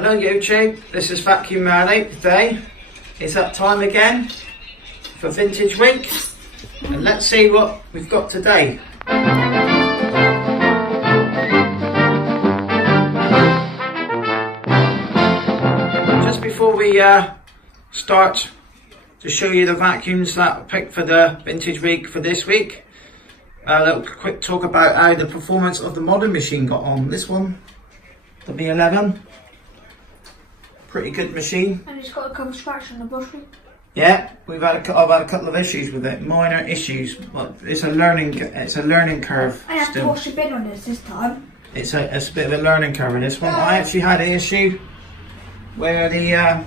Hello YouTube, this is Vacuum Man today. It's that time again for Vintage Week, and let's see what we've got today. Just before we start to show you the vacuums that I picked for the Vintage Week for this week, a little quick talk about how the performance of the modern machine got on. This one, the V11. Pretty good machine. And it's got a couple of scratches on the bushing. Yeah, I've had a couple of issues with it, minor issues, but it's a learning curve. I have to wash the bin on this time. It's a bit of a learning curve in this one. I actually had an issue where the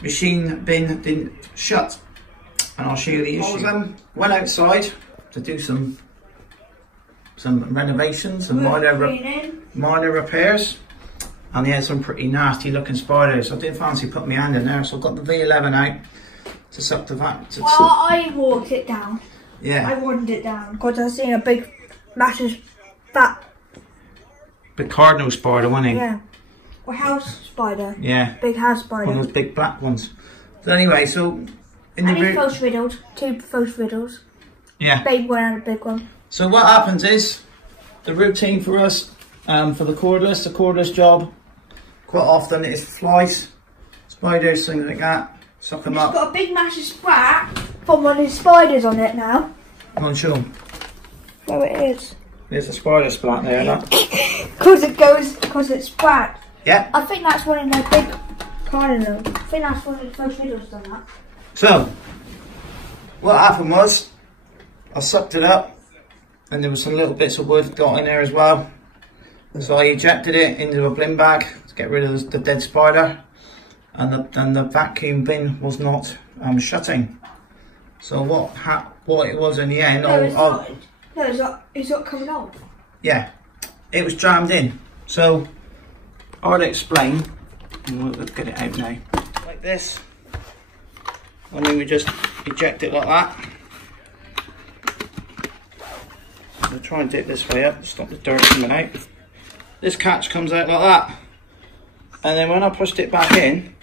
machine bin didn't shut, and I'll show you the issue. I went outside to do some renovations and minor repairs. And he had some pretty nasty looking spiders. I didn't fancy putting my hand in there, so I got the V11 out to suck the vacuum. Well, I walked it down. Yeah. I watered it down because I was seeing a big, massive, fat. Big cardinal spider, wasn't he? Yeah. Or house spider. Yeah. Big house spider. One of those big black ones. So anyway, so in the and false riddles. 2 false riddles. Yeah. Big one and a big one. So what happens is the routine for us for the cordless job. Quite often it's flies, spiders, things like that. Suck them up. It's got a big massive sprat from one of these spiders on it now. Come on, show 'em. There it is. There's a spider splat there, look. Because it's sprat. Yeah. I think that's one of the big cardinals. I think that's one of the first videos done that. So, what happened was, I sucked it up, and there was some little bits of wood got in there as well. So I ejected it into a bin bag to get rid of the dead spider, and the vacuum bin was not shutting. So what it was in the end, it's not coming off. Yeah, it was jammed in. So I'll explain, and we'll get it out now. Like this, and then we just eject it like that. We'll try and do it this way up to stop the dirt coming out. This catch comes out like that, and then when I pushed it back in,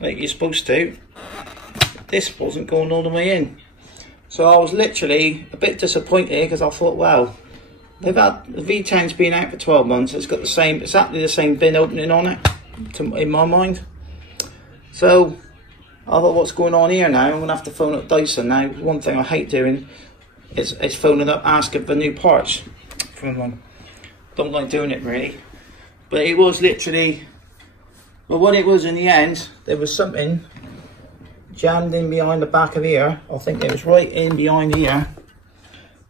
like you're supposed to, this wasn't going all the way in. So I was literally a bit disappointed because I thought, well, the V10's been out for 12 months. It's got exactly the same bin opening on it, in my mind. So I thought, what's going on here now? I'm gonna have to phone up Dyson now. One thing I hate doing is phoning up asking for new parts from them. Don't like doing it really, but it was literally, well, what it was in the end, there was something jammed in behind the back of here. I think it was right in behind here.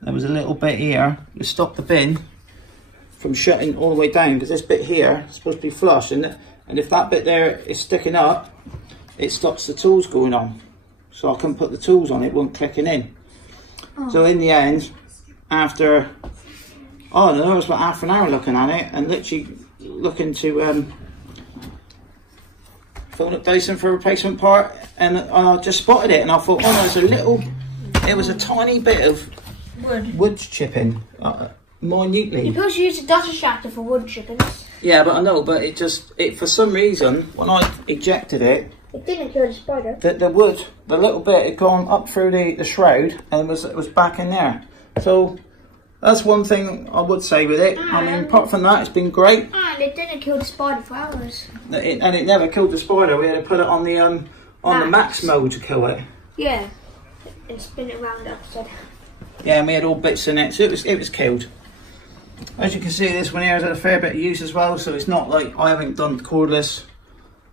There was a little bit here. It stopped the bin from shutting all the way down, because this bit here is supposed to be flush, and if that bit there is sticking up, it stops the tools going on. So I couldn't put the tools on, it wasn't clicking in. Oh. So in the end, after, I don't know, it was about half an hour looking at it, and literally looking to phone up Dyson for a replacement part, and I just spotted it, and I thought, oh no, it was a tiny bit of wood chipping, minutely. You're supposed to use a dust extractor for wood chippings. Yeah, but I know, but it for some reason, when I ejected it, it didn't kill the spider. The wood, the little bit had gone up through the shroud, and it was back in there. So that's one thing I would say with it. I mean, apart from that, it's been great. And it didn't kill the spider for hours. And it never killed the spider. We had to put it on the max mode to kill it. Yeah, and spin it around upside down. Yeah, and we had all bits in it, so it was killed. As you can see, this one here has had a fair bit of use as well. So it's not like I haven't done cordless.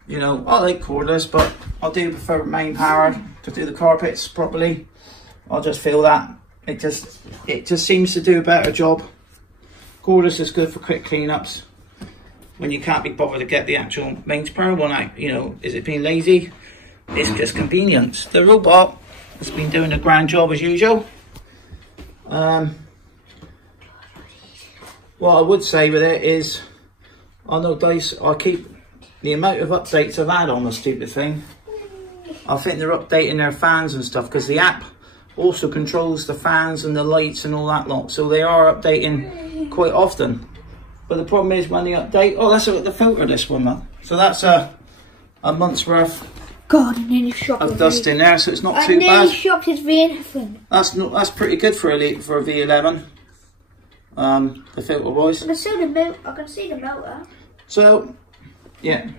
You know, I like cordless, but I do prefer main power to do the carpets properly. I just feel that it just seems to do a better job. Cordless is good for quick cleanups when you can't be bothered to get the actual mains power one out. You know, is it being lazy? It's just convenience. The robot has been doing a grand job as usual. What I would say with it is, I know I keep the amount of updates I've had on the stupid thing. I think they're updating their fans and stuff, because the app also controls the fans and the lights and all that lot. So they are updating quite often. But the problem is when they update, oh, let's look at the filter, this one, man. So that's a month's worth God, I nearly shocked of dust in there, so it's not too bad. I nearly shocked his V11. That's pretty good for a V11. The filter wise. I can see the motor. So, yeah.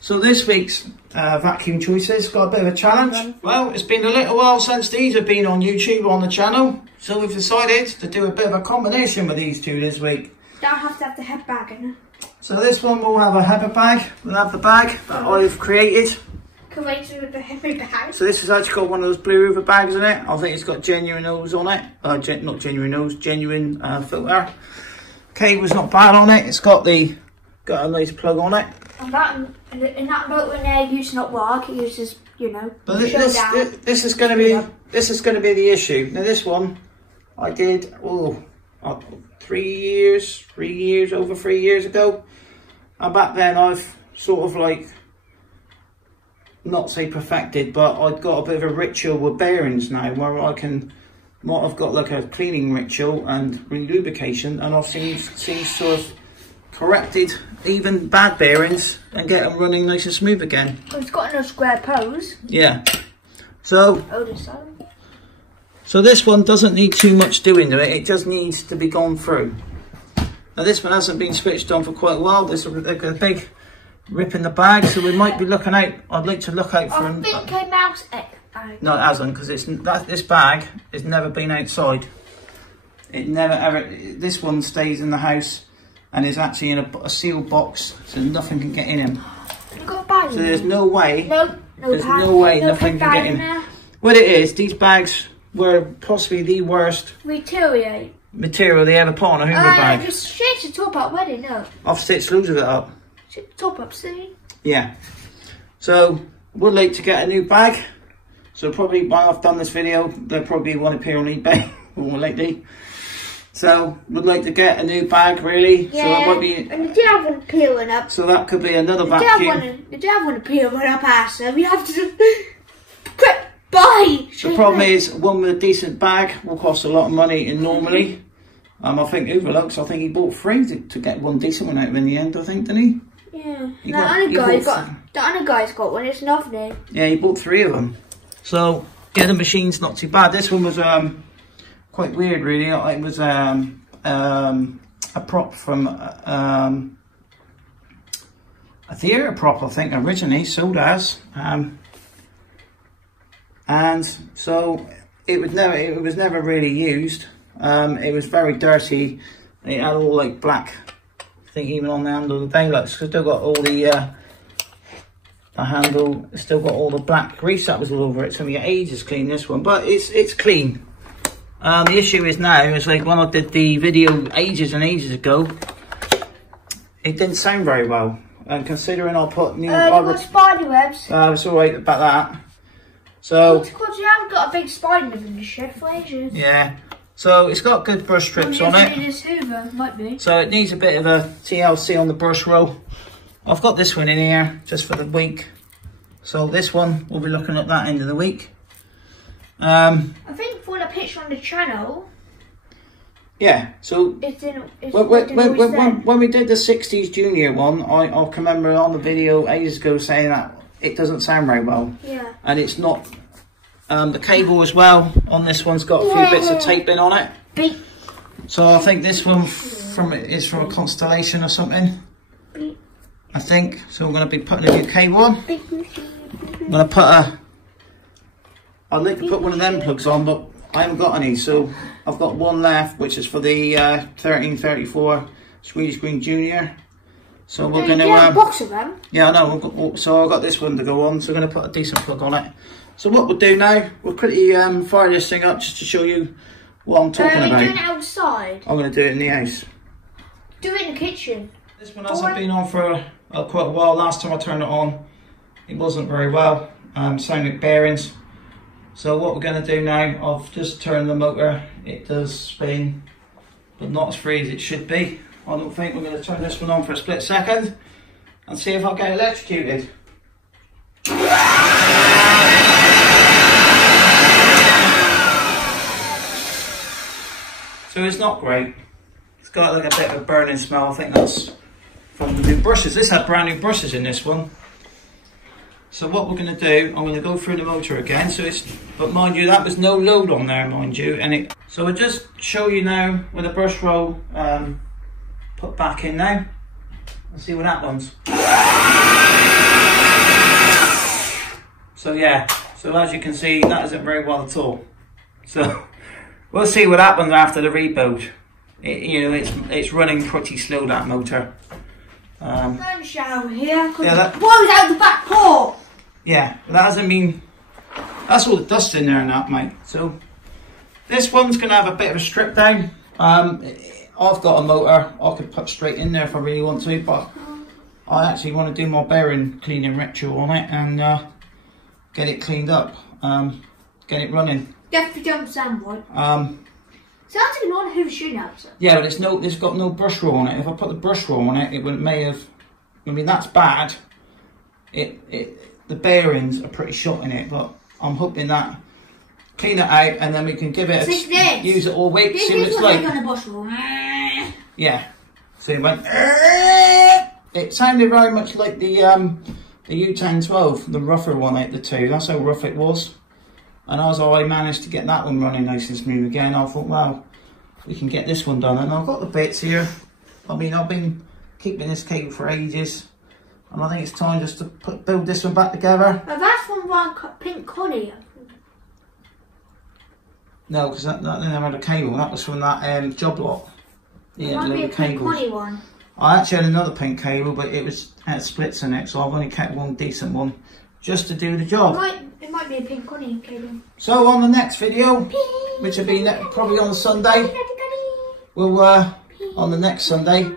So this week's vacuum choices got a bit of a challenge. Well, it's been a little while since these have been on YouTube on the channel, so we've decided to do a bit of a combination with these two this week. Don't have to have the head bag in it. So this one will have a header bag. We'll have the bag that I've created. Can't wait to do the heavy bag. So this has actually got one of those blue Hoover bags in it. I think it's got genuine nose on it. Not genuine nose, genuine filter. Cable's not bad on it. It's got a nice plug on it. And that motor in there used to not work. It uses, you know. But this is going to be the issue. Now this one, I did over 3 years ago, and back then I've sort of like, not say perfected, but I've got a bit of a ritual with bearings now where I've got like a cleaning ritual and re-lubrication, and I've seen sort of corrected even bad bearings and get them running nice and smooth again. It's got no square pose. Yeah. So So this one doesn't need too much doing to it. It just needs to be gone through. Now this one hasn't been switched on for quite a while. There's like a big rip in the bag, so we might be looking out. I'd like to look out for. I think it mouse it. No, it hasn't, because this bag has never been outside. It never ever. This one stays in the house and is actually in a sealed box, so nothing can get in him. You've got a bag. So there's no way. There's no way nothing can get in. What it is, these bags were possibly the worst material they ever put on a Hoover bag. Just shit the top up, where no? I've stitched loads of it up. Shit the top up, see? Yeah. So we'd like to get a new bag. So probably while I've done this video, there'll probably be one appear on eBay more lately. So we'd like to get a new bag, really. Yeah. So it might be. And did have one peeling up. So that could be another vacuum. Did have one peeling up, Asa? We have to just quick buy. The problem is, one with a decent bag will cost a lot of money, and normally, I think Hoover looks. I think he bought 3 to get one decent one out of in the end. I think, didn't he? Yeah. The other guy's got one. It's lovely. Yeah, he bought 3 of them. So yeah, the machine's not too bad. This one was quite weird, really. It was a prop from a theatre prop, I think, originally sold as, and so it was never really used. It was very dirty. It had all like black, I think, even on the handle of the daylights. Still got all the handle, still got all the black grease that was all over it. So we get ages clean this one, but it's clean. The issue is now, it's like when I did the video ages and ages ago, it didn't sound very well. And considering I put new... spider webs. It's alright about that. So... Because you haven't got a big spider web in the shed for ages. Yeah. So it's got good brush strips on it. It is Hoover, might be. So it needs a bit of a TLC on the brush roll. I've got this one in here just for the week. So this one, we'll be looking at that end of the week. I think for the picture on the channel. Yeah, so when we did the 60s Junior one, I can remember on the video ages ago saying that it doesn't sound very well. Yeah. And it's not. The cable as well on this one's got a few bits of tape in on it. So I think this one is from a Constellation or something. I think. So we're going to be putting a new cable on. I'm going to put I'd like to put one of them plugs on, but I haven't got any, so I've got one left, which is for the 1334 Swedish Green Junior. So we're going to a box of them. Yeah, I know. So I've got this one to go on, so I'm going to put a decent plug on it. So what we'll do now, we'll quickly fire this thing up just to show you what I'm talking about. Are you doing it outside? I'm going to do it in the house. Do it in the kitchen. This one hasn't been on for quite a while. Last time I turned it on, it wasn't very well. Sounded like bearings. So what we're going to do now, I've just turned the motor. It does spin, but not as free as it should be. I don't think. We're going to turn this one on for a split second and see if I get electrocuted. So it's not great. It's got like a bit of a burning smell. I think that's from the new brushes. This had brand new brushes in this one. So what we're going to do, I'm going to go through the motor again. So but mind you, that was no load on there, mind you. So I'll just show you now with the brush roll put back in now. Let's see what happens. So yeah, so as you can see, that isn't very well at all. So we'll see what happens after the rebuild. It's running pretty slow, that motor. Don't shower here. Yeah, that blows out the back port. Yeah, that doesn't mean that's all the dust in there and that, mate. So this one's gonna have a bit of a strip down. I've got a motor I could put straight in there if I really want to, but I actually want to do my bearing cleaning ritual on it and get it cleaned up, get it running. Definitely don't sound good. Sounds like an old Hoover shooting outfit. Yeah, but it's got no brush roll on it. If I put the brush roll on it, it may have. I mean, that's bad. The bearings are pretty shot in it, but I'm hoping that clean it out and then we can give it use it all week. See what it's like. Yeah. So it went. It sounded very much like the U-1012, the rougher one out of the two. That's how rough it was. And as I managed to get that one running nice and smooth again, I thought, well, we can get this one done. And I've got the bits here. I mean, I've been keeping this cable for ages. And I think it's time just to build this one back together. Well, that's from one pink Connie. No, because that didn't have a cable. That was from that job lot. Yeah, might be a pink Connie one. I actually had another pink cable, but it had splits in it, so I've only kept one decent one just to do the job. It might be a pink Connie cable. So on the next video, which will be probably on Sunday, we'll on the next Sunday,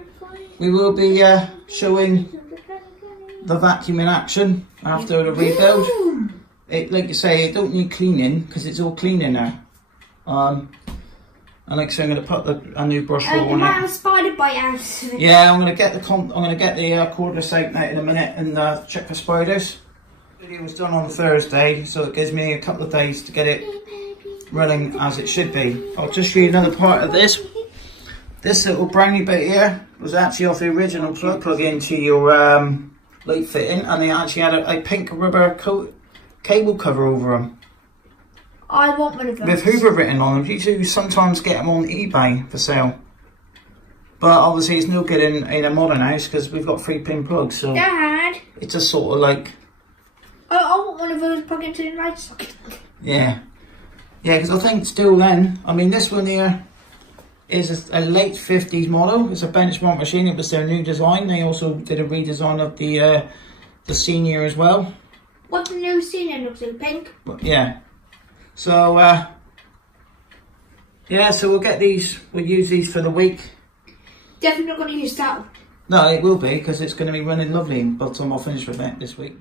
we will be showing the vacuum in action after the rebuild. Like you say, it don't need cleaning because it's all clean in there. And like I say, I'm going to put a new brush roll on it. Might have a spider bite out. Yeah, I'm going to get the cordless out now in a minute and check for spiders. The video was done on Thursday, so it gives me a couple of days to get it running as it should be. I'll just show you another part of this. This little brownie bit here was actually off the original plug into your light fitting, and they actually had a pink rubber cable cover over them. I want one of those. With Hoover written on them. You do sometimes get them on eBay for sale. But obviously it's no good in a modern house because we've got 3-pin plugs. So Dad! It's just sort of like... I want one of those plug into the light socket. Yeah. Yeah, because I think still then, I mean this one here is a late 50s model. It's a benchmark machine. It was their new design. They also did a redesign of the Senior as well. What's the new Senior looks like? Pink? But, yeah. So, yeah, so we'll get these, we'll use these for the week. Definitely not going to use that one. No, it will be, because it's going to be running lovely by the time I finish with it this week.